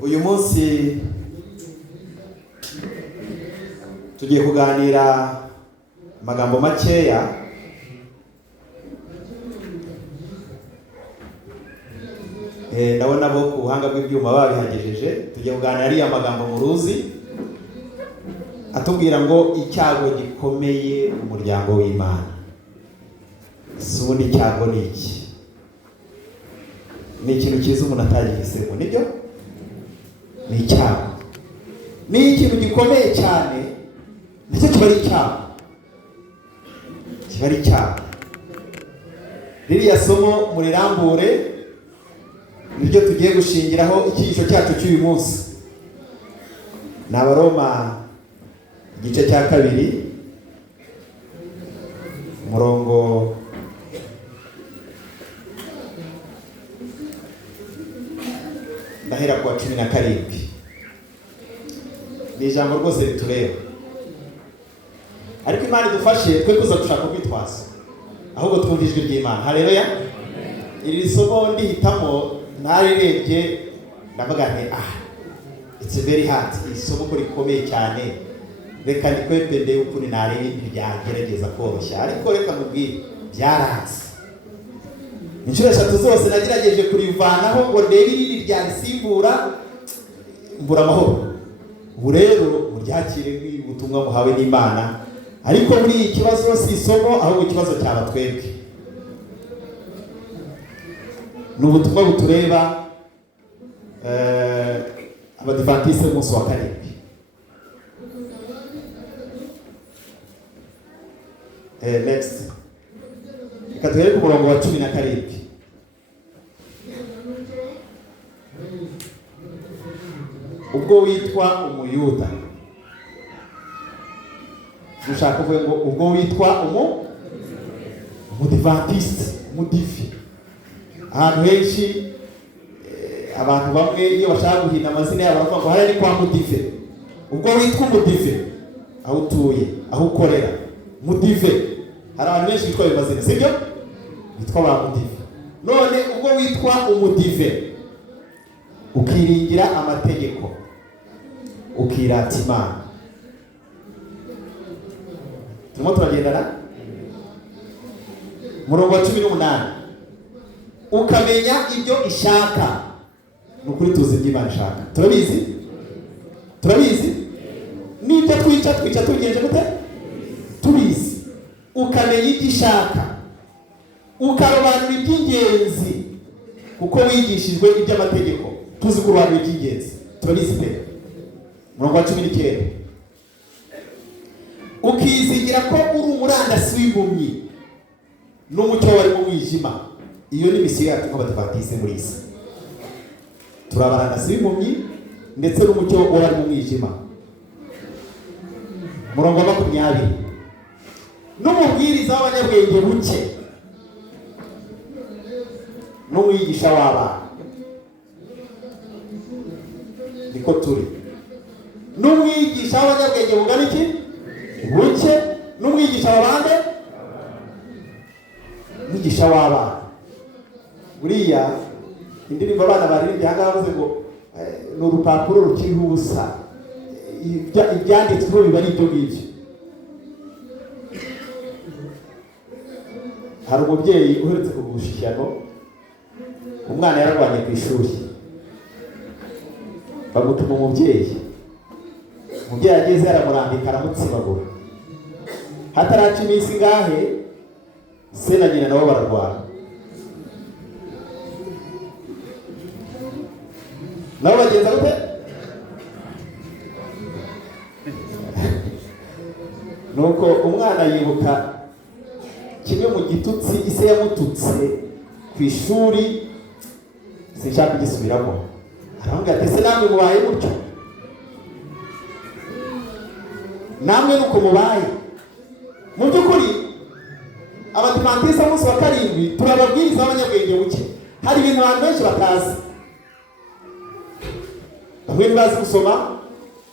uyu munsi tugiye kuganira amagambo makeya ndabona bo ku buhanga bw'ibyuma babihagejeje. Tugiye kuganira ariya magambo muruzi atubwira ngo icyago gikomeye umuryango w'Imana. Sundi icyago ni iki? Ni ikintu cyiza umuntu atagihisemo, nibyo? Ni icyago. Ni ikintu gikomeye cyane, nicyo kiba ari icyago. Kiba ari icyago. Ririya somo murirambure niryo tugiye gushingiraho icyigisho cyacu cy'uyu munsi. Ni Abaroma igice cya 2 umurongo ndahera ku 17. Ni ijambo rwose ritureba, ariko Imana idufashe twe kuza gushaka kwitwaza, ahubwo twumva ijwi ry'Imana. Haleluya. Iri somo ndihitamo narirebye ndavuga nti it's very hard. Isomo ko rikomeye cyane, reka ndikwepende ukuri narebe ntibyagerageza koroshya, ariko reka mubwire byarazi. Inshuro 3 zose nagerageje kurivanaho ngo ndebe irindi ryarisimbura mbura amahoro. Ubu rero muryakire ubutumwa muhawe n'Imana, ariko muri iki kibazo si isomo ahubwo ikibazo cyaba twebwe. Ni ubutumwa butureba Abadivantiste b'umunsi wa karindwi. Next. Reka duhere ku murongo wa 17. Ubwo witwa umuyuda, ushaka kuvuga ngo ubwo witwa umudivantiste, umudivi. Ahantu henshi abantu bamwe iyo bashaka guhina amazina yabo baravuga ngo hari kwa mudive. Ubwo witwa umudive, aho utuye, aho ukorera, mudive. Hari abantu benshi bitwa ayo mazina, sibyo? Bitwa ba mudive. None ubwo witwa umudive ukiringira amategeko, ukirata Imana. Turimo turagendana murongo wa 18. Ukamenya ibyo ishaka. Nukuri tuzi ibyo Imana ishaka. Turabizi? Turabizi? Nibyo twica tugenje gute? Tubizi. Ukamenya ibyo ishaka, ukarobanura iby'ingenzi, kuko wigishijwe iby'amategeko. Tuzi kurobanura iby'ingenzi. Turabizi pe. Murongo wa 19. Ukizigira ko uri umurandasi w'impumyi n'umucyo wari mu mwijima. Iyo ni misiyo yacu nk'Abadivantiste muri isi. Turabarandasi w'impumyi ndetse n'umucyo wari mu mwijima. Murongo wa 20. N'umubwiriza w'abanyabwenge buke n'umwigisha w'abana. Niko turi. N'umwigisha w'abanyabwenge bungana iki? Buke. N'umwigisha w'abande? Umwigisha w'abana. Buriya indirimbo abana baririmbye hanga bavuze ngo ni urupapuro rukiriho ubusa, ibyanditsweho biba ari ibyo ngibyo. Hari umubyeyi uherutse kugusha ishyano, umwana yararwanye ku ishuri, bamutuma umubyeyi ageze yaramurambika aramutsibagura. Hataraca iminsi ngahe se na nyina nabo bararwana. Nabo bagenza gute? Nuko umwana yibuka kimwe mu gitutsi ise yamututse ku ishuri, sinshaka kugisubiramo. Arambwira ati se namwe mubaye mutyo? Namwe nuko mubaye. Mu by'ukuri Abadivantiste b'umunsi wa karindwi turababwiriza abanyabwenge buke. Hari ibintu abantu benshi batazi. Bamwe ntibazi gusoma,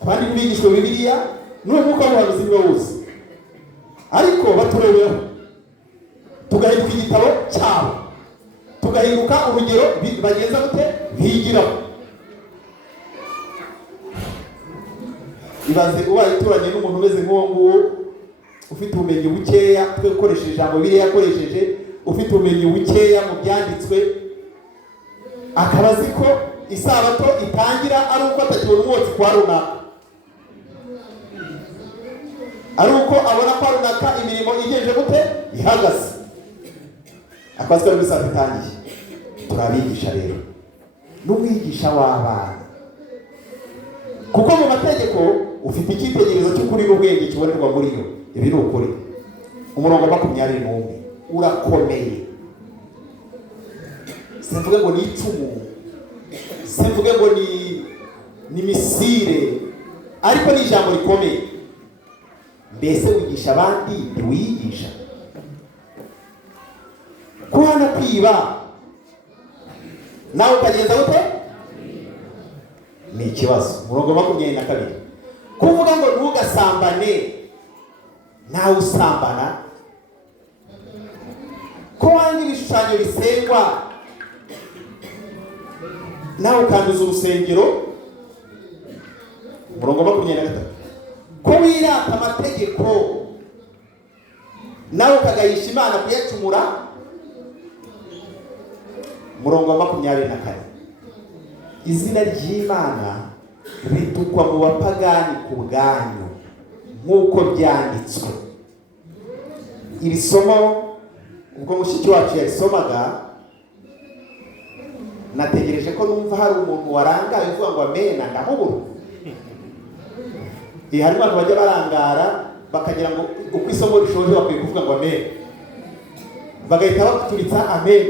abandi ntibigishwe Bibiliya, n'umwuka w'ubuhanuzi niwe wuzi. Ariko baturebeho, tugahinduka igitabo cyabo, tugahinduka urugero bagenza gute bigiraho. ibaze ubaye ituranye n'umuntu umeze nk'uwo nguwo, ufite ubumenyi bukeya, twe gukoresheje ijambo Bibiliya yakoresheje, ufite ubumenyi bukeya mu byanditswe, akaba azi ko isabato itangira ari uko atakibona umwotsi kwa runaka, ari uko abona kwa runaka imirimo igenje gute ihagaze, akazi ko isabato itangiye. Turabigisha rero n'umwigisha w'abana, kuko mu mategeko ufite icyitegererezo cy'ukuri n'ubwenge kibonerwa muri yo. Ibi ni ukuri. Umurongo wa 21 urakomeye. Simvuge ngo ni icumu, simvuge ngo ni misire, ariko ni ijambo rikomeye. Mbese wigisha abandi ntiwiyigisha? Kuhana kwiba nawe ukagenza gute? Ni ikibazo. Umurongo wa 22 kuvuga ngo ntugasambane nawe usambana, ko wanga ibishushanyo bisengwa nawe ukanduza urusengero. Umurongo wa 23 ko wirata amategeko nawe ukagayisha Imana kuyacumura. Umurongo wa 24 izina ry'Imana ritukwa mu bapagani ku bwanyu nk'uko byanditswe. Iri somo ubwo mushiki wacu yarisomaga, nategereje ko numva hari umuntu warangaye uvuga ngo amena, ndamubura. Harimo abantu bajya barangara bakagira ngo uko isomo rishoje bakwiye kuvuga ngo amena, bagahita baturitsa amen.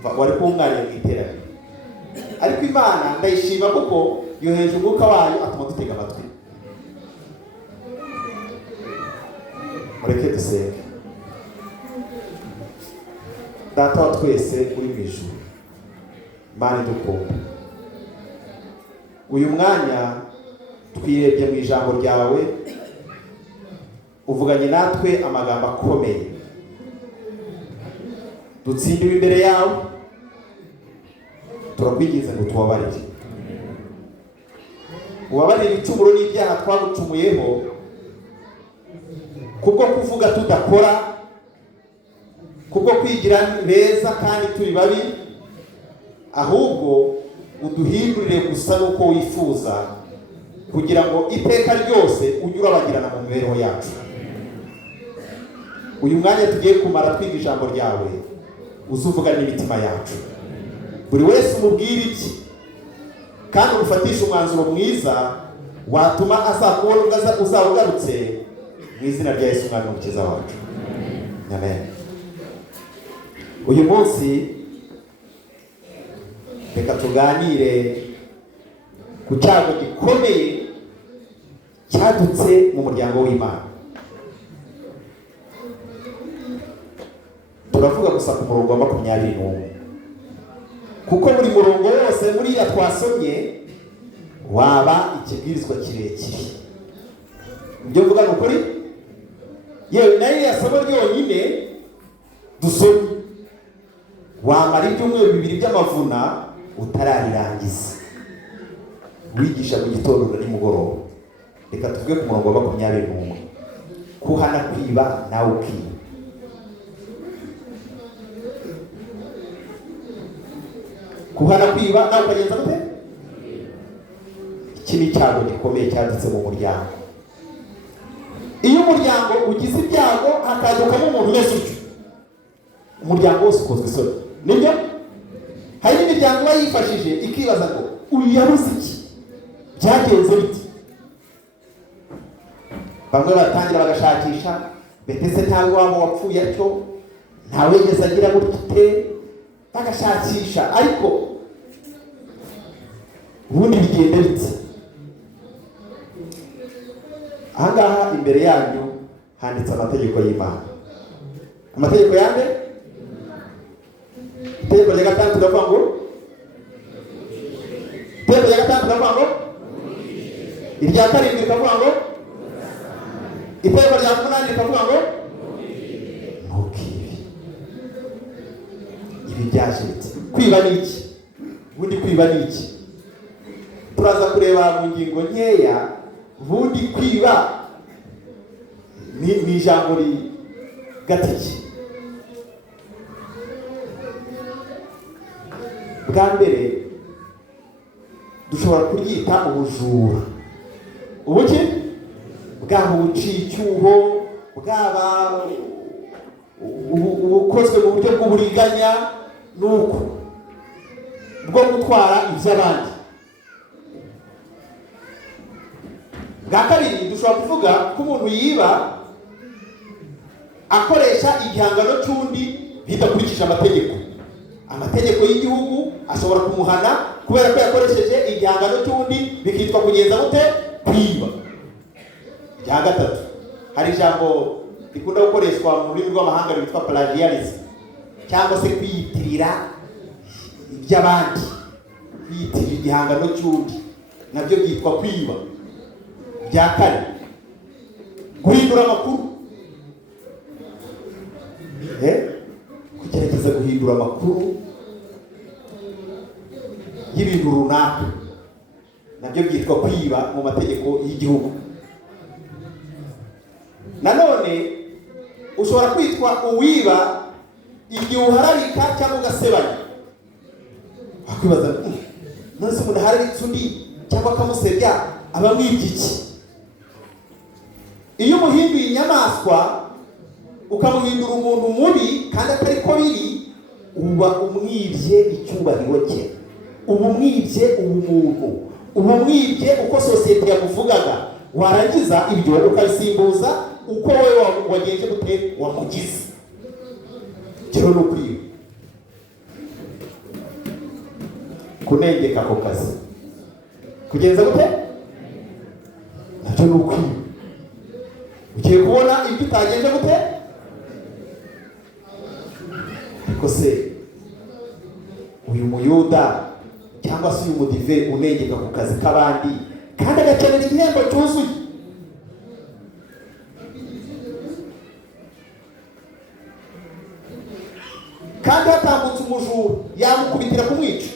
Wari kumwariye mu iterambere, ariko Imana ndayishima kuko yoheje umwuka wayo atuma dutega amatwi. Mureke dusenge. Data wa twese uri mu ijuru, Imana idukunda, uyu mwanya twirebye mu ijambo ryawe, uvuganye natwe amagambo akomeye, dutsindiwe imbere yawe. Turakwinginze ngo tubabarire, ubabarire ibicumuro n'ibyaha twagucumuyeho kubwo kuvuga tudakora, kubwo kwigira beza kandi turi babi, ahubwo uduhindurire gusa nuko wifuza, kugira ngo iteka ryose ujye urabagirana mu mibereho yacu. Uyu mwanya tugiye kumara twiga ijambo ryawe, uzuvuga n'imitima yacu, buri wese umubwire iki, kandi urufatisha umwanzuro mwiza watuma azakubona ubwo uzaba ugarutse, mu izina rya Yesu Umwami n'Umukiza wacu. Amen. Uyu munsi reka tuganire ku cyago gikomeye cyadutse mu muryango w'Imana. Turavuga gusa ku murongo wa 21, kuko buri murongo wose muriya twasomye waba ikibwirizwa kirekire. Ibyo mvuga ni ukuri, yewe nayo yasomo ryonyine dusomye wamara ibyumweru 2 by'amavuna utararirangiza, wigisha mu gitondo na nimugoroba. Reka tuvuge ku murongo wa 21, kuhana kwiba nawe ukiba. Kuhana kwiba nawe ukagenza gute? Iki ni icyago gikomeye cyadutse mu muryango. Iyo umuryango ugize ibyago hakadukamo umuntu wese utyo, umuryango wose ukozwe isoni. Nibyo? Hari n'imiryango iba yifashije ikibaza ngo uyu yabuze iki, byagenze biti. Bamwe batangira bagashakisha, betese ntawe wabo wapfuye atyo, ntawe yigeze agira gute, bagashakisha, ariko ubundi bigenda biti. Ahangaha imbere yanyu handitse amategeko y'Imana. Amategeko yande? Itegeko rya 6 turavuga ngo, itegeko rya 6 turavuga ngo, irya 7 rikavuga ngo, itegeko rya 8 rikavuga ngo ntukibe. Ibi byaje biti. Kwiba ni iki? Ubundi kwiba ni iki? turaza kureba mu ngingo nkeya. Ubundi kwiba ni ijambo gatiki. Bwa mbere dushobora kuryita ubujura. Ubuki bwaba ubucicyuho, bwaba ubukozwe mu buryo bw'uburiganya, nuko bwo gutwara iby'abandi. Bwa kabiri dushobora kuvuga ko umuntu yiba akoresha igihangano cy'undi bidakurikije amategeko y'igihugu ashobora kumuhana kubera ko yakoresheje igihangano cy'undi, bikitwa kugenza gute? Kwiba. Rya gatatu, hari ijambo rikunda gukoreshwa mu rurimi rw'amahanga rwitwa plagiarism, cyangwa se kwiyitirira iby'abandi, kwiyitirira igihangano cy'undi, nabyo byitwa kwiba. Rya kane, guhindura amakuru. Kugerageza guhindura amakuru y'ibintu runaka, nabyo byitwa kwiba mu mategeko y'igihugu. Nanone ushobora kwitwa uwiba igihe uharabika cyangwa ugasebanya. Wakwibaza none se umuntu aharabitse undi cyangwa akamusebya aba mwibye iki? Iyo umuhinduye inyamaswa ukamuhindura umuntu mubi kandi atari ko biri, uba umwibye icyubahiro cye, uba umwibye ubumuntu, uba umwibye uko sosiyete yamuvugaga. Warangiza ibyo ukabisimbuza uko wowe wagenje gute wamugize. Kero no kwiba. Kunengeka ako kazi, kugenza gute? Nabyo ni ukwiba. Ugiye kubona ibyo utagenje gute? Ariko se uyu muyuda cyangwa se uyu mudive unengeka ku kazi k'abandi kandi agakenera igihembo cyuzuye, kandi hatambutse umujura yamukubitira kumwica,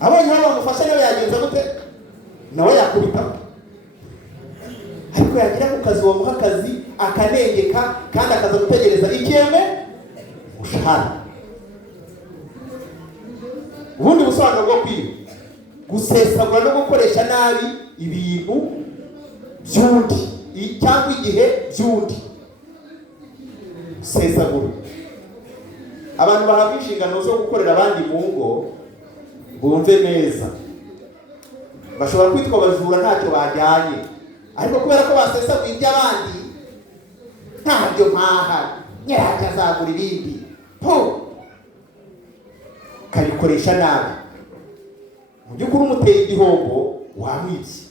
abonye aho bamufasha nawe yagenza gute? Nawe yakubita. Ariko yagira ku kazi wamuha akazi akanengeka kandi akaza gutegereza ikembe umushahara. Ubundi busobanuro bwo kwiba, gusesagura no gukoresha nabi ibintu by'undi cyangwa igihe by'undi. Gusesagura. Abantu bahabwa inshingano zo gukorera abandi mu ngo, bumve neza, bashobora kwitwa abajura ntacyo bajyanye, ariko kubera ko basesaguye iby'abandi ntabyo mpaha, nyiracyo azagura ibindi, kabikoresha nabi. Mu by'ukuri umuteye igihombo wamwibye.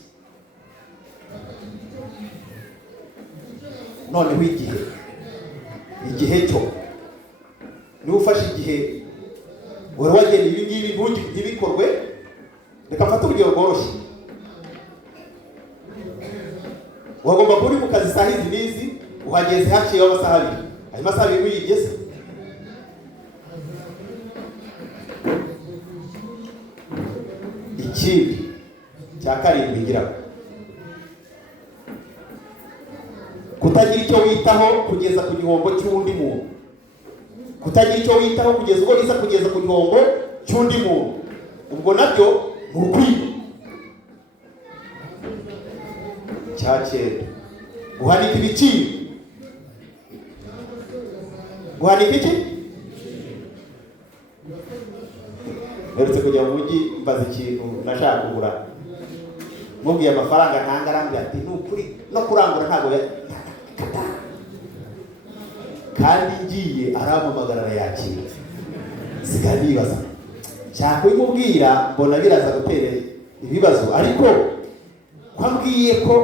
Noneho igihe cyo niba ufashe igihe wari wageneye ibi ngibi ntibikorwe. Reka mfate urugero rworoshye. Wagomba kuba uri mu kazi saa hizi n'izi, uhageze haciyeho amasaha abiri. Ayo masaha abiri uyigeze? Ikindi cya karindwi ngira kutagira icyo witaho kugeza ku gihombo cy'undi muntu. Kutagira icyo witaho kugeza ubwo biza kugeza ku gihombo cy'undi muntu, ubwo nabyo ni ukwiba. Cya cyenda, guhanika ibiciro. Guhanika iki? Mperutse kujya mu mujyi mbaza ikintu nashaka kugura, mubwiye amafaranga ntanga, arambwira ati ni ukuri no kurangura ntabwo kandi ngiye arampamagara arayakira. Sigaye nibaza nshaka kubimubwira, mbona biraza gutera ibibazo, ariko kwambwiye ko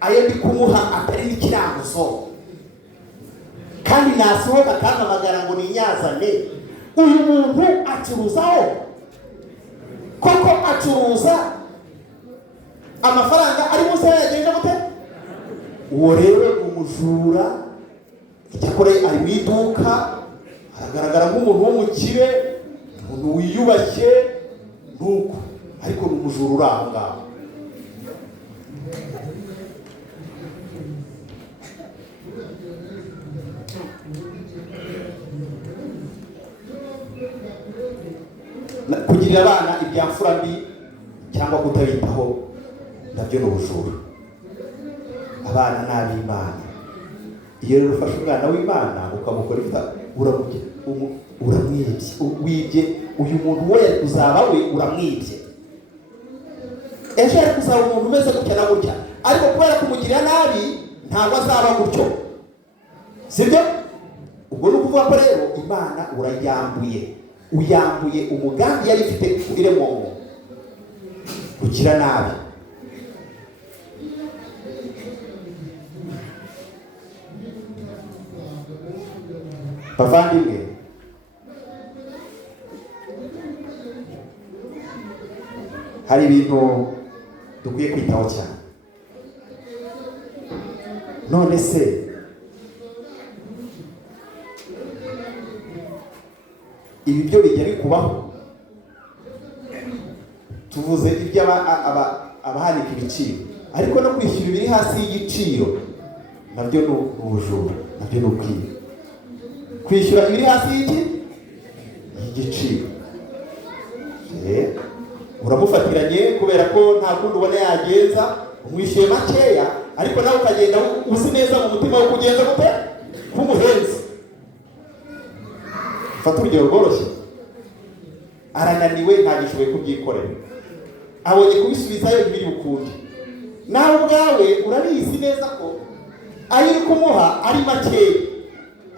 ayo ndi kumuha atari n'ikiranguzo kandi nasohoka akampamagara ngo ninyazane. Uyu muntu acuruzaho koko, acuruza amafaranga ari munsi yagenje gute? Uwo rero umujura. Icyakora ari mu iduka, aragaragara nk'umuntu w'umukire, umuntu wiyubashye, nuko ariko ni umujura uri aho ngaho. Kugirira abana ibyamfura mbi cyangwa kutabitaho nabyo ni ubujura. Abana ni ab'Imana. Iyo rero ufashe umwana w'Imana ukamukora uramwibye, wibye uyu muntu we uzaba we uramwibye. Ejo ari kuzaba umuntu umeze gutya na gutya, ariko kubera kumugirira nabi ntabwo azaba gutyo, sibyo? Ubwo ni ukuvuga ko rero Imana uyambuye umugambi yari ifite kugire muntu kugira nabi. Bavandimwe, hari ibintu dukwiye kwitaho cyane. None se ibi byo bijya bikubaho? Tuvuze ibyo abahanika ibiciro, ariko no kwishyura ibiri hasi y'igiciro nabyo ni ubujura, nabyo ni ukwiba. Kwishyura ibiri hasi y'igiciro, uramufatiranye kubera ko nta kundi ubona yagenza, umwishyuye makeya, ariko nawe ukagenda uzi neza mu mutima wo kugenza gute kumuhenze. Fata urugero rworoshye, arananiwe ntagishoboye kubyikorera, abonye kubisubizayo ibiri bukundi, nawe ubwawe urabizi neza ko ayo uri kumuha ari makeya,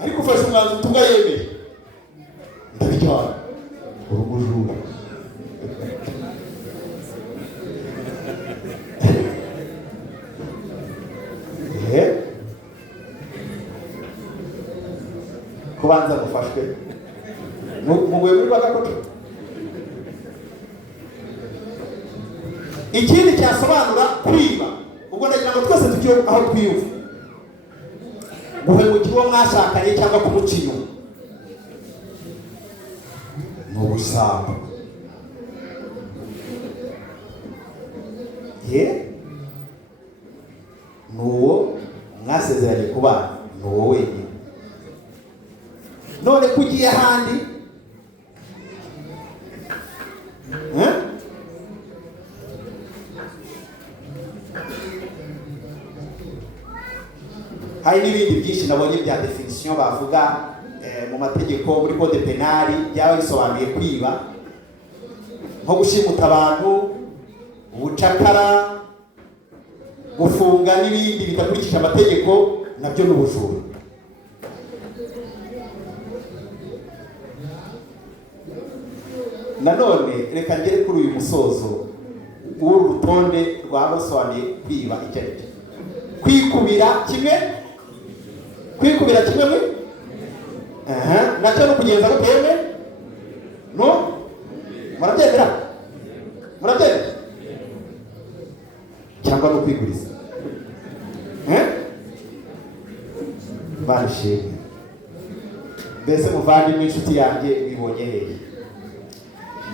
ariko ufashe umwanzuro utunga yemeye, ndabijyana, uri umujura. Kubanza mufashwe muguye muri bagakoco. Ikindi cyasobanura kwiba, ubwo ndagira ngo twese tujye aho twiyumva. Guhemukira uwo mwashakanye cyangwa kumuca inyuma ni ubusambo. Nuwo mwasezeranye kubana, nuwo wenyine. None kugiye ahandi hari n'ibindi byinshi nabonye bya definition bavuga mu mategeko muri code penali byaba bisobanuye kwiba, nko gushimuta abantu, ubucakara, gufunga n'ibindi bidakurikije amategeko, nabyo ni ubujura. Nanone reka ngere kuri uyu musozo w'uru rutonde rwabasobanuye kwiba icyo ari cyo. Kwikubira kimwe nacyo no kugenza guteme, no murabyemera cyangwa no kwiguriza barishimye. Mbese muvandimwe, inshuti yanjye, wibonye hehe?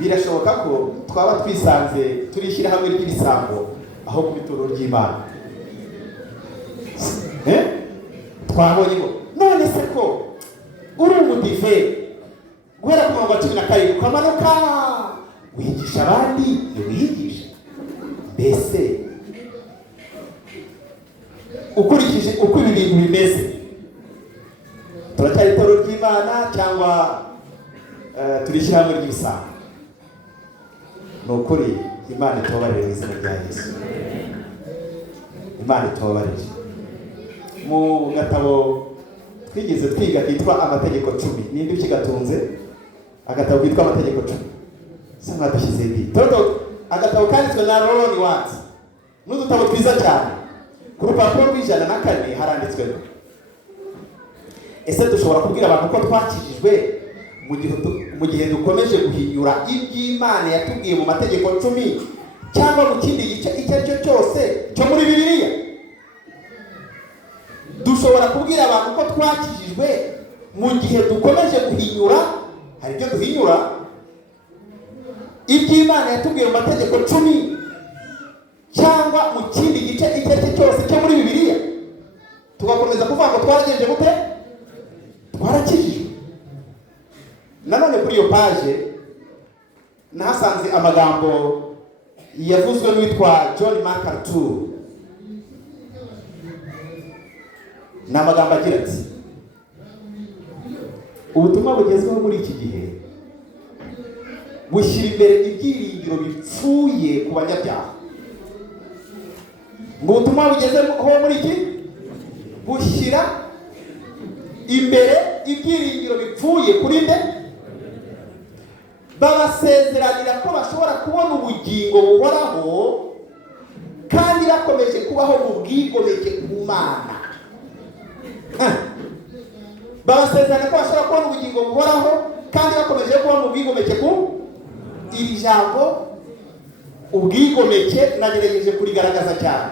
Birashoboka ko twaba twisanze turishyira hamwe ry'ibisambo aho mu bituro ry'Imana. Twabonye ngo none se ko uri umudive guhera ku murongo wa 17 ukamanuka wigisha abandi ntiwiyigisha. Mbese ukurikije uko ibi bintu bimeze, turacyari ituro ry'Imana cyangwa turishyira hamwe ry'ibisambo? Ni ukuri Imana itubabarire mu izina rya Yesu. Imana itubabarire. Mu gatabo twigeze twiga kitwa amategeko 10, ninde ukigatunze? Agatabo kitwa amategeko 10. Sanga dushyize ndi toto agatabo kanditswe na Ron Watts, n'udutabo twiza cyane. Ku rupapuro rw'104 haranditswe ngo ese dushobora kubwira abantu ko twakijijwe mu gihe dukomeje guhinyura iby'Imana yatubwiye mu mategeko 10 cyangwa mu kindi gice icyo ari cyo cyose cyo muri Bibiliya? Dushobora kubwira abantu ko twakijijwe mu gihe dukomeje guhinyura, hari ibyo duhinyura, iby'Imana yatubwiye mu mategeko 10 cyangwa mu kindi gice icyo ari cyo cyose cyo muri Bibiliya, tugakomeza kuvuga ngo twaragenje gute, twarakijijwe. Nanone kuri iyo page nahasanze amagambo yavuzwe n'uwitwa John MacArthur. Ni amagambo agira ati, ubutumwa bugezweho muri iki gihe bushyira imbere ibyiringiro bipfuye ku banyabyaha. Ngo ubutumwa bugezeho muri iki bushyira imbere ibyiringiro bipfuye kuri nde? Babasezeranira ko bashobora kubona ubugingo buhoraho kandi bakomeje kubaho mu bwigomeke ku Mana. Babasezeranira ko bashobora kubona ubugingo buhoraho kandi bakomeje kubaho mu bwigomeke ku iri jambo ubwigomeke nagerageje kurigaragaza cyane.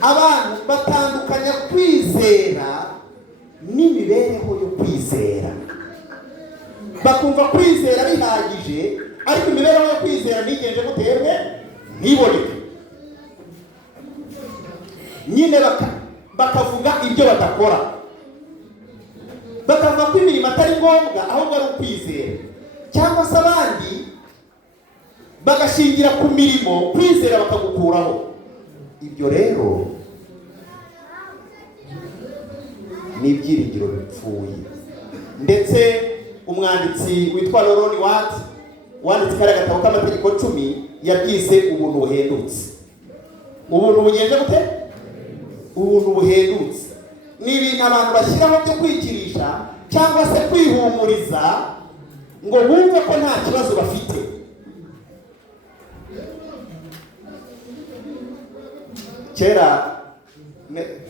Abantu batandukanya kwizera n'imibereho yo kwizera. Bakumva kwizera bihagije, ariko imibereho yo kwizera ntigenje guterwe ntiboneke. Nyine bakavuga ibyo badakora, bakavuga ko imirimo atari ngombwa ahubwo ari ukwizera, cyangwa se abandi bagashingira ku mirimo kwizera bakagukuraho. Ibyo rero ni ibyiringiro bipfuye. Ndetse umwanditsi witwa Loroni Watt wanditse kare gatabo k'amategeko 10 yabyise ubuntu buhendutse. Ubuntu bugenje gute? Ubuntu buhendutse ni ibintu abantu bashyiraho byo kwikirisha cyangwa se kwihumuriza ngo bumve ko nta kibazo bafite. Kera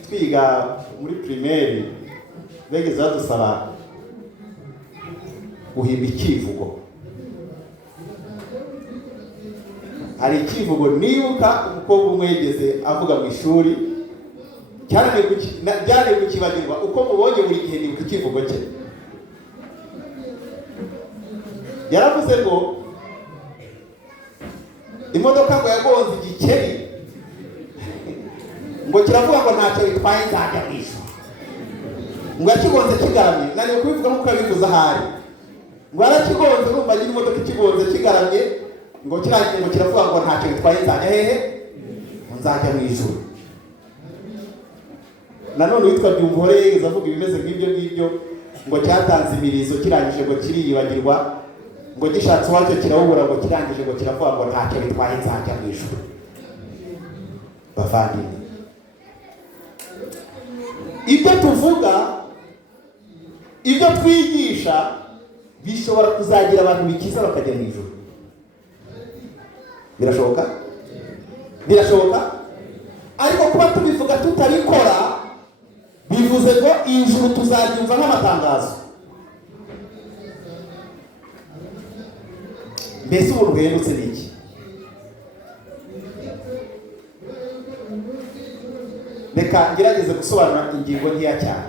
twiga muri primaire begeze badusaba guhimba ikivugo. Hari ikivugo nibuka umukobwa umwe yigeze avuga mu ishuri, byari gukibagirwa uko mubonye buri gihe nibuka ikivugo cye. Yaravuze ngo imodoka ngo yagonze igikeri, ngo kiravuga ngo ntacyo bitwaye nzajya mu ijuru. Ngo yakigonze kigaramye, naniwe kubivuga nk'uko yabivuze ahari. Ngo arakigonze, urumva nyine imodoka ikigonze kigaramye, ngo kirangiye ngo kiravuga ngo ntacyo bitwaye nzajya hehe? Nzajya mu ijuru. Nanone witwa Byumvuhore yigeze avuga ibimeze nk'ibyo ngibyo, ngo cyatanze imirizo kirangije ngo kiriyibagirwa, ngo gishatse uwacyo kirawubura, ngo kirangije ngo kiravuga ngo ntacyo bitwaye nzajya mu ijuru. Bavandimwe, ibyo tuvuga, ibyo twigisha bishobora kuzagira abantu bikiza bakajya mu ijuru. Birashoboka? Birashoboka? Ariko kuba tubivuga tutabikora bivuze ngo ijuru tuzaryumva nk'amatangazo. Mbese ubuntu buhendutse ni iki? Reka ngerageze gusobanura ingingo nkeya cyane.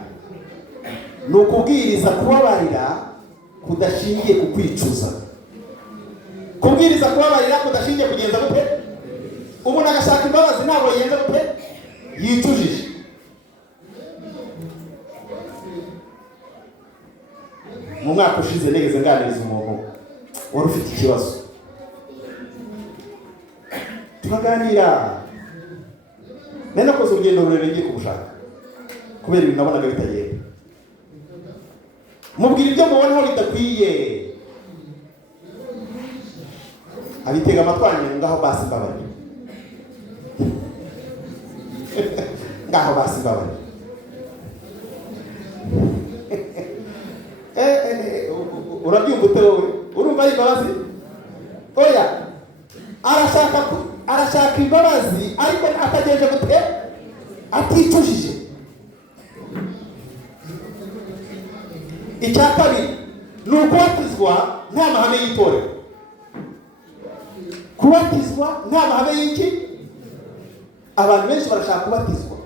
Ni ukubwiriza kubabarira kudashingiye ku kwicuza. Kubwiriza kubabarira kudashingiye kugenza gute? Umuntu agashaka imbabazi ntabwo yenza gute? Yicujije. Mu mwaka ushize nigeze nganiriza umuntu wari ufite ikibazo, turaganira, nari nakoze urugendo rurerure ngiye kumushaka kubera ibintu nabonaga bitagenda. Mubwira ibyo mubonaho bidakwiye, abitega amatwanya ngaho basi mbabari. Ngaho basi mbabari. Urabyumva ute wowe? Urumva imbabazi? Oya, arashaka imbabazi ariko atagenje gute? Aticujije. Icya kabiri ni ukubatizwa nta mahame y'itorero. Kubatizwa nta mahame y'iki? Abantu benshi barashaka kubatizwa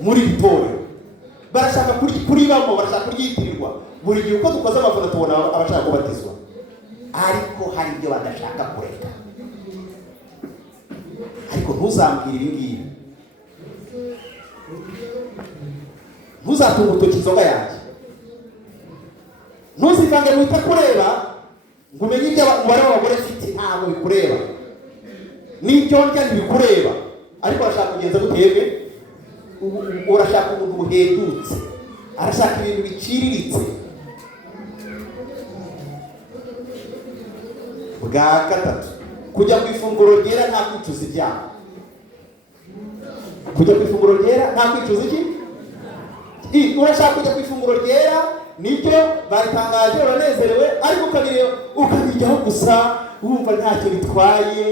muri itorero, barashaka kuribamo, barashaka kuryitirirwa. Buri gihe uko dukoze amavuna tubona abashaka kubatizwa. ariko hari ibyo badashaka kureka. Ariko ntuzambwire ibi ngibi, ntuzatunga urutoki inzoga yanjye, ntuzivange mu itakureba ngo umenye ibyo umubare w'abagore mfite. Ntabwo bikureba, n'ibyo ndya ntibikureba. Ariko urashaka kugenza gutebwe, urashaka umuntu buhendutse, arashaka ibintu biciriritse. Bwa gatatu, kujya ku ifunguro ryera nta kwicuza ibyaha. Kujya ku ifunguro ryera nta kwicuza iki? Urashaka kujya ku ifunguro ryera, nibyo baritangaje, uranezerewe, ariko ukabijyaho gusa wumva ntacyo bitwaye.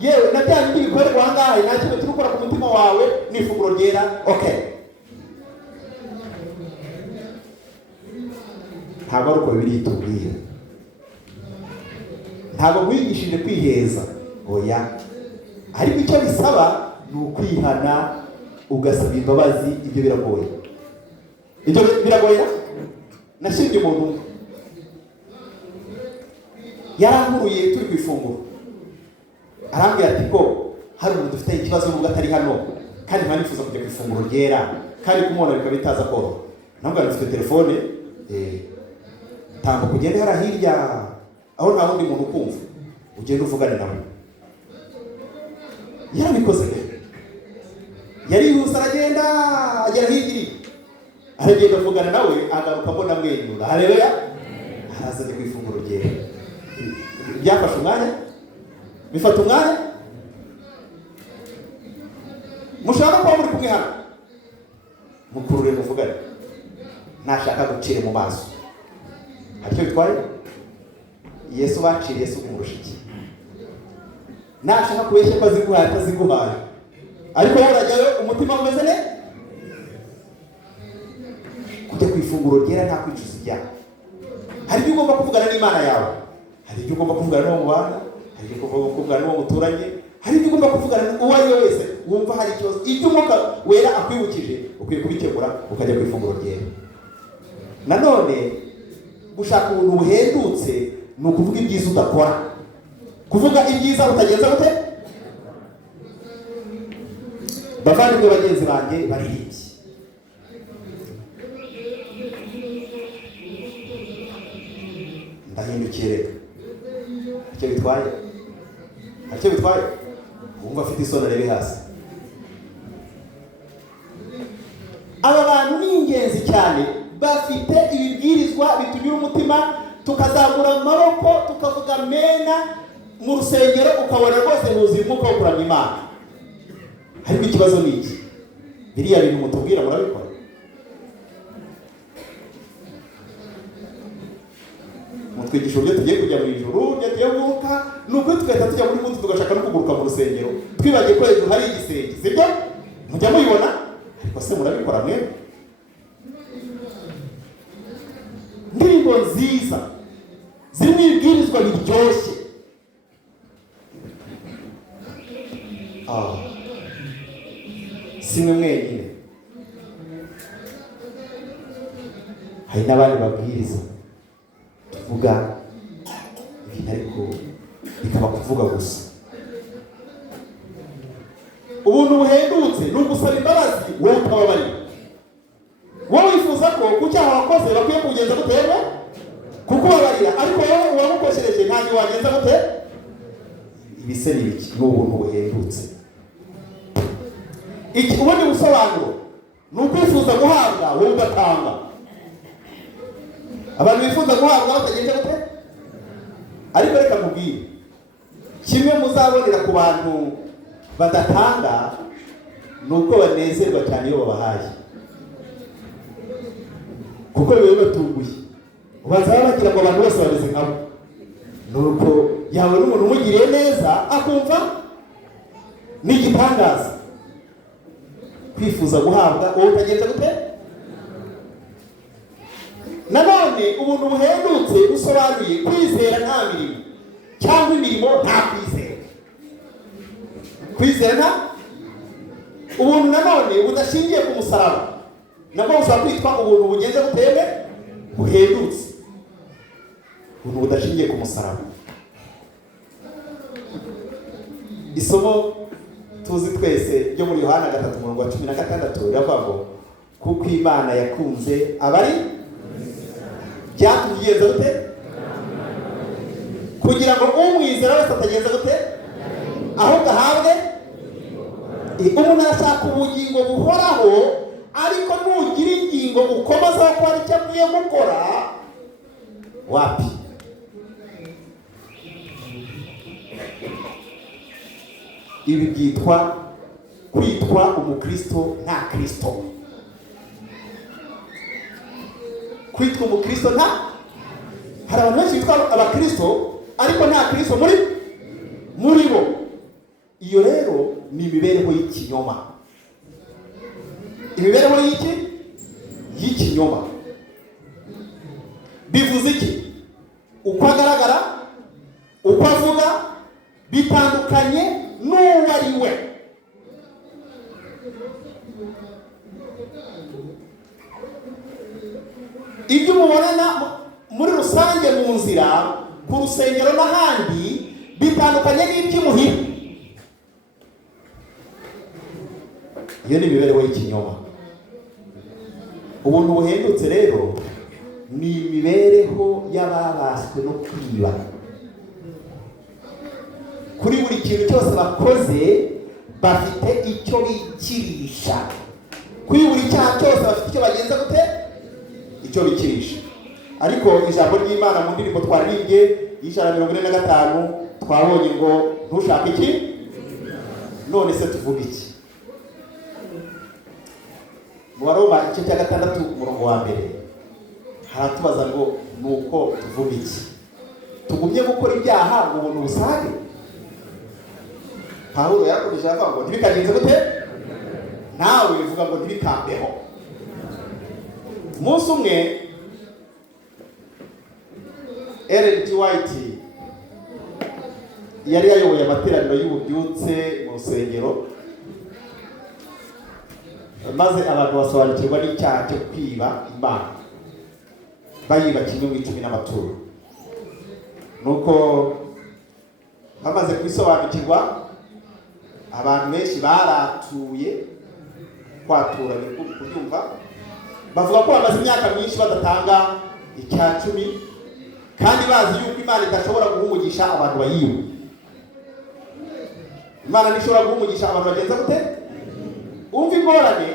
Yewe na bya bindi bikorerwa aha ngaha nta kintu kiri gukora ku mutima wawe n'ifunguro ryera. Okay, ntabwo ari uko Bibiliya itubwira. Ntabwo wigishije kwiheza, oya, ariko icyo bisaba ni ukwihana, ugasaba imbabazi. Ibyo biragoye, ibyo biragoye. Nashimye umuntu yarankuruye turi ku ifunguro, arambwira ati ko hari umuntu ufite ikibazo nubwo atari hano, kandi nta nifuza kujya ku ifunguro ryera, kandi kumubona bikaba bitaza koroha. Nambwira mfite telefone, tambuka ugende hariya hirya aho nta wundi muntu ukumva, ugenda uvugane nawe. Yarabikoze, yarihuse aragenda agera hirya, aragenda avugana nawe, agaruka mbona amwenyura. Haleluya, araza ku ifunguro ryera. Byafashe umwanya, bifata umwanya. Mushaka kuba muri kumwe hano, mukurure muvugane. Ntashaka gucira mu maso, haricyo bitwaye. Yesu baciriye Yesu kumurusha iki? Ntashaka kubeshya ko aziguhaye ataziguhaye, ariko wowe urajyayo umutima umeze neza. Kujya ku ifunguro ryera nta kwicuza ibyaha. Hari ibyo ugomba kuvugana n'Imana yawe, hari ibyo ugomba kuvugana n'uwo mubana, hari ibyo ugomba kuvugana n'uwo muturanye, hari ibyo ugomba kuvugana n'uwo ari we wese wumva hari ikibazo. Ibyo Umwuka Wera akwibukije ukwiye kubikemura, ukajya ku ifunguro ryera. Nanone gushaka ubuntu buhendutse ni ukuvuga ibyiza udakora, kuvuga ibyiza utagenza gute. Bavandimwe bagenzi banjye baririmbye, ndahindukire, icyo bitwaye, icyo bitwaye. Wumva afite isoni arebe hasi. Aba bantu ni ingenzi cyane, bafite ibibwirizwa bitunyura umutima, tukazamura amaboko tukavuga mena mu rusengero, ukabona rwose huzuye umwuka wo kuramya Imana. Ariko ikibazo ni iki? Biriya bintu mutubwira murabikora? Mutwigisha uburyo tugiye kujya mu ijuru, uburyo tugiye kuguruka, nuko tugahita tujya muri munsi tugashaka no kuguruka mu rusengero, twibagiye ko hejuru hari igisenge, sibyo? Mujya mubibona? Ariko se murabikora mwebwe? Indirimbo nziza zirimo ibibwirizwa biryoshye, si mwe mwenyine, hari n'abandi babwiriza tuvuga ibintu ariko bikaba kuvuga gusa. Ubuntu buhendutse ni ugusaba imbabazi wowe utababarira. Wowe wifuza ko ku cyaha wakoze bakwiye kugenza guterwa kukubabarira, ariko wowe uwamukoshereje ntabwo wagenza gute. Ibise ni iki? Ni ubuntu buhendutse. Iki ubundi busobanuro ni ukwifuza guhabwa wowe udatanga. Abantu bifuza guhabwa batagenza gute. Ariko reka mubwire, kimwe muzabonera ku bantu badatanga ni uko banezerwa cyane iyo babahaye, kuko biba bibatunguye. Bazaba bagira ngo abantu bose bameze nkabo, nuko yawe n'umuntu umugiriye neza akumva ni igitangaza. Kwifuza guhabwa wowe utagenza gute. Nanone ubuntu buhendutse busobanuye kwizera nta mirimo, cyangwa imirimo nta kwizera. Kwizera nta ubuntu nanone budashingiye ku musaraba, nabwo bushobora kwitwa ubuntu bugenze butewe buhendutse. ubuntu budashingiye ku musaraba. Isomo tuzi twese ryo muri Yohana 3:16 riravuga ngo kuko Imana yakunze abari byatugenza gute kugira ngo umwizera wese atagenza gute ahubwo ahabwe. Umuntu arashaka ubugingo buhoraho, ariko nugira ingingo ukomazaho ko hari icyo akwiye gukora, wapi? Ibi byitwa kwitwa umukristo nta Kristo. Kwitwa umukristo nta, hari abantu benshi bitwa abakristo ariko nta Kristo muri bo. Iyo rero ni imibereho y'ikinyoma. Imibereho y'ikinyoma bivuze iki? Uko agaragara, uko avuga bitandukanye n'uwo ari we. Ibyo mubonana muri rusange mu nzira, ku rusengero n'ahandi bitandukanye n'iby'imuhira. Iyo ni imibereho y'ikinyoma. Ubuntu buhendutse rero ni imibereho y'ababaswe no kwiba. Kuri buri kintu cyose bakoze bafite icyo bikirisha. Kuri buri cyaha cyose bafite icyo bagenza gute, icyo bikirisha. Ariko ijambo ry'Imana mu ndirimbo twaririmbye y'Ijana 45 twabonye ngo ntushake iki. None se tuvuga iki? Mu Baroma 6:6 haratubaza ngo nuko tuvuga iki? Tugumye gukora ibyaha ngo ubuntu busage? Pawulo yakomeje avuga ngo ntibikagenze gute, nawe bivuga ngo ntibikambeho. Umunsi umwe Ellen G. White yari yayoboye amateraniro y'ububyutse mu rusengero, maze abantu basobanukirwa n'icyaha cyo kwiba Imana, bayiba 10 n'amaturo. Nuko bamaze kwisobanukirwa, abantu benshi baratuye. Kwatura ni kubyumva, bavuga ko bamaze imyaka myinshi badatanga icya 10, kandi bazi yuko Imana idashobora guhumugisha abantu bayiba. Imana ntishobora guhumugisha abantu bagenza gute, umva ingorane.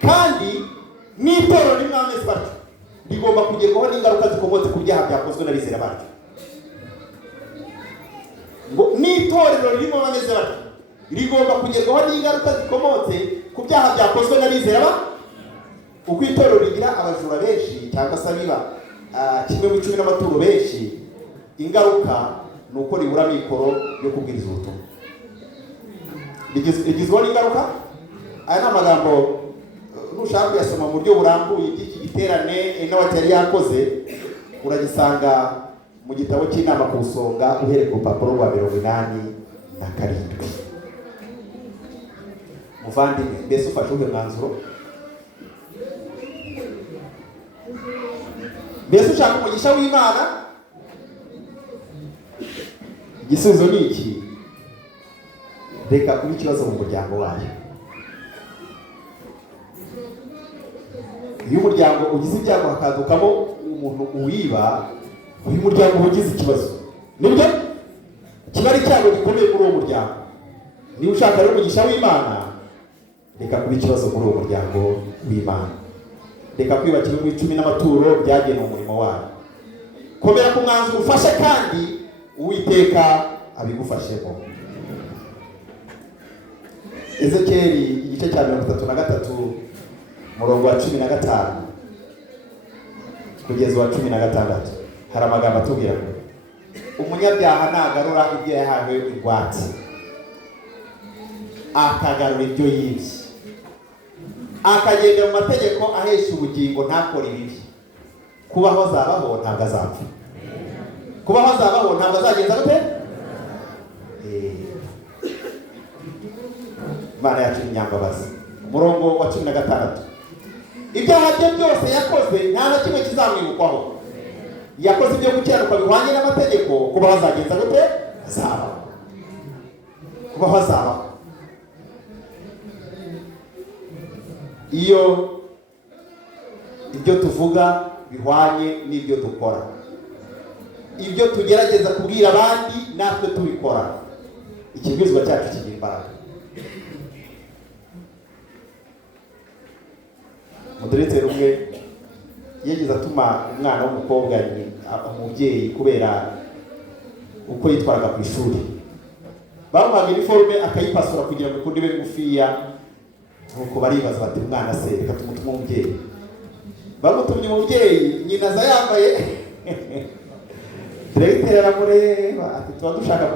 Kandi n'itorero rimwe batyo rigomba kugerwaho n'ingaruka zikomotse ku byaha byakozwe n'abizera batyo. Ngo n'itorero ririmo bameze batyo rigomba kugerwaho n'ingaruka zikomotse ku byaha byakozwe n'abizera batyo. Uko itorero rigira abajura benshi cyangwa se abiba 10 n'amaturo benshi, ingaruka ni uko ribura mikoro yo kubwiriza ubutumwa. Rigizweho n'ingaruka. Aya ni amagambo nushaka kuyasoma mu buryo burambuye iki giterane n'abati yari yakoze, uragisanga mu gitabo cy'inama ku Busonga uhereye ku rupapuro rwa 87. Muvandimwe, mbese ufashe uhe mwanzuro? Mbese ushaka umugisha w'Imana? Igisubizo ni iki: reka kuba ikibazo mu muryango wayo. Iyo umuryango ugize ibyago hakadukamo umuntu uwiba, uyu muryango ugize ikibazo, nibyo kiba ari icyago gikomeye muri uwo muryango. Niba ushaka rero umugisha w'Imana, reka kuba ikibazo muri uwo muryango w'Imana. Reka kwiba 10 n'amaturo byagenewe umurimo wayo. Komera ku mwanzuro ufashe, kandi Uwiteka abigufashemo. Ezekieli igice cya 33 umurongo wa 15 kugeza wa 16 hari amagambo atubwira ngo umunyabyaha nagarura ibyo yahawe ingwate, akagarura ibyo yibye, akagendera mu mategeko ahesha ubugingo, ntakore ibibi, kubaho azabaho ntabwo azapfa. Kubaho azabaho ntabwo azagenza gute? Imana yacu inyambabazi. Umurongo wa 16, ibyaha bye byose yakoze nta na kimwe kizamwibukwaho. yakoze ibyo gukiranuka bihwanye n'amategeko, kuba hazagenza gute? Azaba. Kuba hazaba. Iyo ibyo tuvuga bihwanye n'ibyo dukora, ibyo tugerageza kubwira abandi natwe tubikora, ikibwirizwa cyacu kigira imbaraga. Umudirekiteri umwe yigeze atuma umwana w'umukobwa umubyeyi kubera uko yitwaraga ku ishuri, bamuhaga iniforume akayipasura kugira ngo ikunde ibe ngufiya, nuko baribaza bati umwana se reka tumutume umubyeyi. Bamutumye umubyeyi, nyina aza yambaye diregiteri aramureba ati tuba dushaka,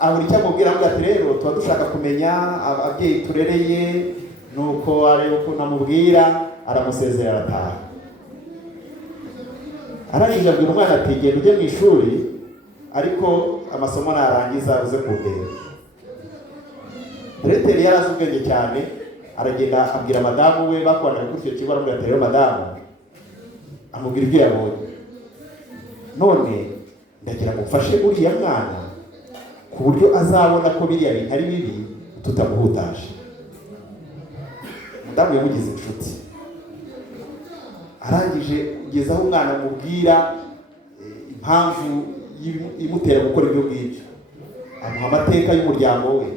abura icyo amubwira, avuga ati rero tuba dushaka kumenya ababyeyi turereye, nuko areba ukuntu amubwira, aramusezera arataha. Arangije abwira umwana ati genda ujye mu ishuri, ariko amasomo narangiza uze kundeba. Diregiteri yari azi ubwenge cyane, aragenda abwira madamu we bakoranaga kuri icyo kigo, aramubwira ati rero madamu, amubwira ibyo yabonye, none ndagira ngo mfashe uriya mwana ku buryo azabona ko biriya bintu ari bibi tutamuhutaje. Madamu yamugize inshuti, arangije kugeza aho umwana amubwira impamvu imutera gukora ibyo ngibyo, amuha amateka y'umuryango we.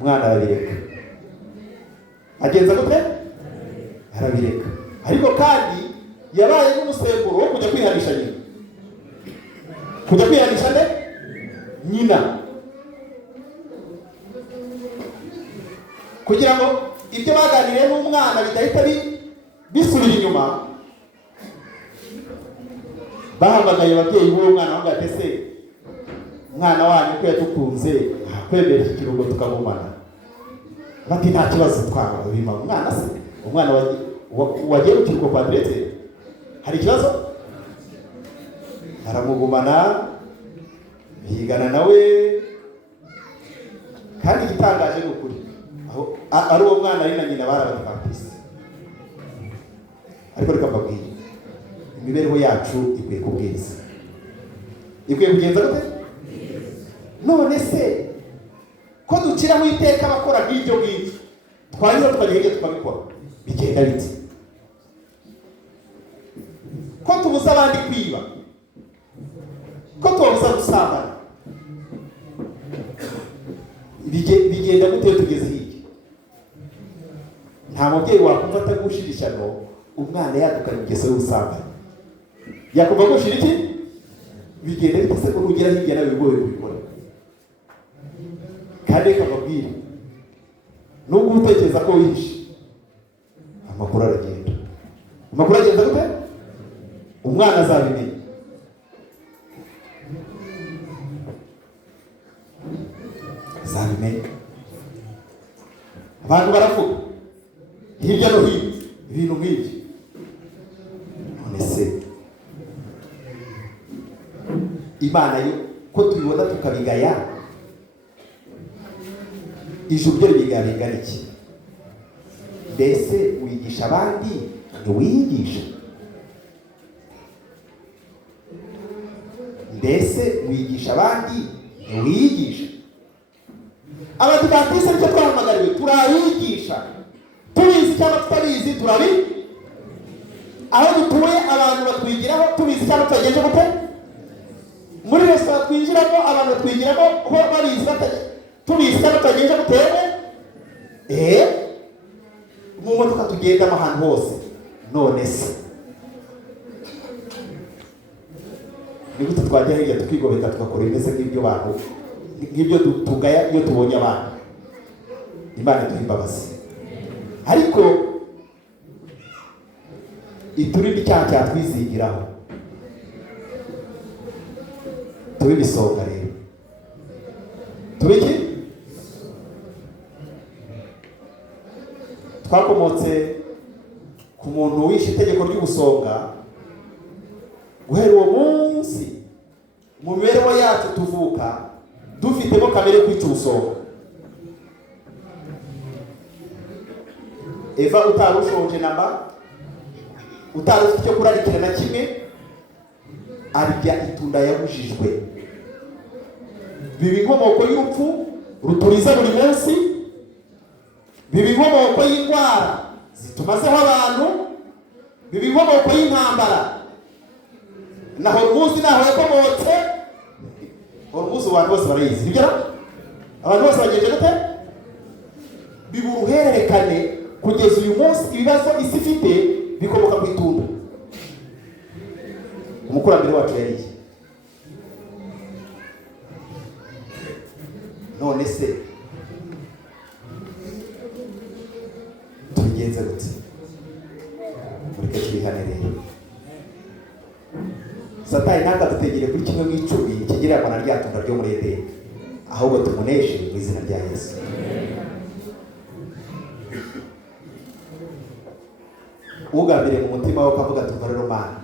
Umwana arabireka. Agenza gute? Arabireka. Ariko kandi yabaye n'umusemburo wo kujya kwihanisha nyina. Kujya kwihanisha nde? Nyina. Kugira ngo ibyo baganiriye n'umwana bidahita bisubira inyuma, bahamagaye ababyeyi b'uwo mwana bavuga ati ese umwana wanyu ko yadukunze kwemera iki kirugo tukagumana. Bati nta kibazo twabima umwana se, umwana wagiye mu kirugo kwa diregiteri, hari ikibazo? Aramugumana, bigana nawe, kandi igitangaje ni ukuri ari uwo mwana ari na nyina barabadivantiste. Ariko reka mbabwire, imibereho yacu ikwiye kubwiriza, ikwiye kugenza gute? None se ko dukiraho iteka abakora nk'ibyo ngibyo, twarangiza tukajya hirya tukabikora, bigenda bite? Ko tubuza abandi kwiba, ko tubabuza gusambana, bigenda gute iyo tugeze hirya? Nta mubyeyi wakumva atagushira ishyano umwana yadukana ingeso y'ubusambanyi. Yakumva gushira iki? Bigenda bite se ko ugera hirya nawe bigoye kubikora? Kandi reka mbabwire, nubwo utekereza ko wihishe, amakuru aragenda. Amakuru agenda gute? Umwana azabimenya. Azabimenya. Abantu baravuga hirya no hino ibintu nk'ibyo. None se Imana yo ko tubibona tukabigaya, ijuru ryo bigabingana iki? Mbese wigisha abandi ntiwiyigisha? Mbese wigisha abandi ntiwiyigisha? Abadivantiste nicyo twahamagariwe, turabigisha, tubizi cyangwa tutabizi turabi. Aho dutuye abantu batwigiraho, tubizi cyangwa tutagenje gute? Muri resitora twinjiramo abantu batwigiramo ko babizi tubizi cyangwa tutagenje gutewe. Mu modoka tugendamo ahantu hose. None se ni gute twajya hirya tukigobeka tugakora ibimeze nk'ibyo bantu, nk'ibyo tugaya iyo tubonye abantu? Imana iduha imbabazi, ariko iturinde icyaha cyatwizingiraho, tube ibisonga rero. Tube iki? Twakomotse ku muntu wishe itegeko ry'ubusonga. Guhera uwo munsi mu mibereho yacu tuvuka dufitemo kamere yo kwica ubusonga. Eva utari ushonje namba, utari ufite icyo kurarikira na kimwe, arya itunda yabujijwe. Biba inkomoko y'urupfu ruturiza buri munsi, biba inkomoko y'indwara zitumazeho abantu, biba inkomoko y'intambara. Na Hormuzi naho yakomotse. Hormuzi abantu bose barayizi, nibyo abantu bose bagenje gute? Biba uruhererekane kugeza uyu munsi. Ibibazo isi ifite bikomoka ku itunda. Umukurambere wacu yariye. None se tubigenze gute? Mureke twihane rero. Satani ntakadutegere kuri kimwe mu icumi kigereranywa na rya tunda ryo muri Edeni, ahubwo tumuneshe mu izina rya Yesu. Ugambire mu mutima we ukavuga ati rero Mana,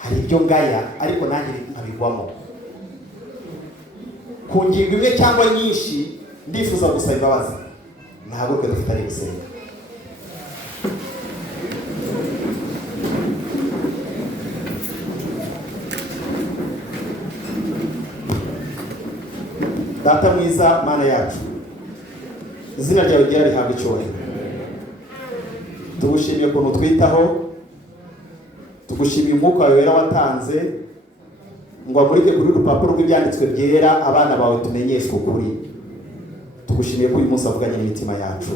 hari ibyo ngaya ariko nanjye nkabigwamo. Ku ngingo imwe cyangwa nyinshi ndifuza gusaba imbabazi. Ntabwo twe dufite ari gusenga. Data mwiza, Mana yacu, izina ryawe ryari rihabwa icyubahiro. Tugushimiye ukuntu twitaho, tugushimiye umwuka wawe wera watanze ngo amurike kuri urupapuro rw'ibyanditswe byera abana bawe tumenyeshwe ukuri. Tugushimiye ko uyu munsi avuganye n'imitima yacu.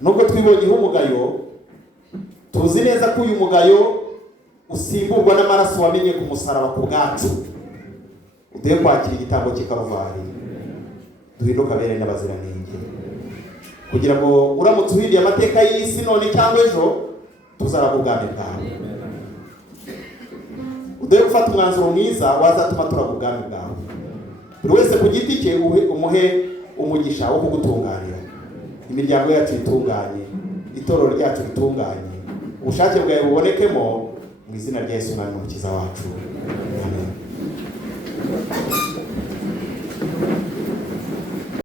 Nubwo twibonyeho umugayo, tuzi neza ko uyu mugayo usimburwa n'amaraso wamenye ku musaraba ku bwacu. Uduhe kwakira igitambo cy'Ikaruvari, duhinduke abere n'abaziranenge, kugira ngo uramutse uhinduye amateka y'isi none cyangwa ejo tuzaraba ubwami bwawe. Uduhe gufata umwanzuro mwiza wazatuma turaba ubwami bwawe. Buri wese ku giti cye umuhe umugisha wo kugutunganira. Imiryango yacu itunganye, itorero ryacu ritunganye, ubushake bwawe bubonekemo mu izina rya Yesu Umwami n'Umukiza wacu.